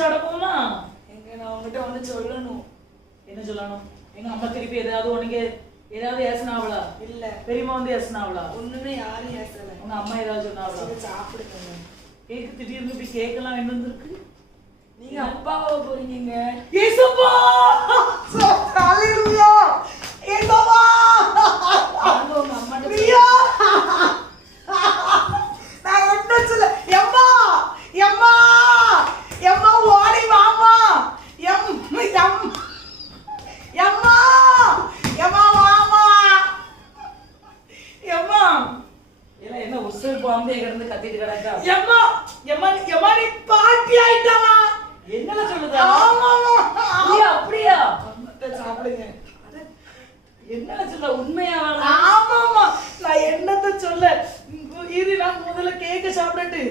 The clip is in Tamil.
போமா எங்க நான் உங்ககிட்ட வந்து சொல்லணும். என்ன சொல்லணும்? எங்க அம்மா திருப்பி ஏதாவது உனக்கு ஏதாவது ஏசினாவளா? இல்ல. பெரியம்மா வந்து ஏசினாவளா? ஒண்ணுமே யாரும் ஏசல. உங்க அம்மா ஏதாவது சொன்னாவளா? சாப்பிடுங்க. கேக்கு திடீர்னு இப்படி கேக்கெல்லாம் என்ன வந்திருக்கு நீங்க அப்பாவா போறீங்க ஏசப்பா ஹalleluya ஏசப்பா நாங்க உங்க அம்மாட்ட பிரியா நான் என்ன சொல்ல எம்மா எம்மா எம்மா ஓடி வாமா எம் எம் எம்மா எம்மா வாமா எம்மா இல்ல என்ன உசுர் பாம்பே கிடந்து கத்திட்டு கிடக்கா? எம்மா எம்மா எம்மா நீ பாட்டி ஆயிட்டமா என்னல சொல்லுதா? ஆமாமா அப்படியா? அப்படியா சாப்பிடுங்க. என்னல சொல்ல உண்மையா ஆமாமா நான் என்னத்த சொல்ல? இரு நான் முதல்ல கேக்க சாப்பிடட்டு.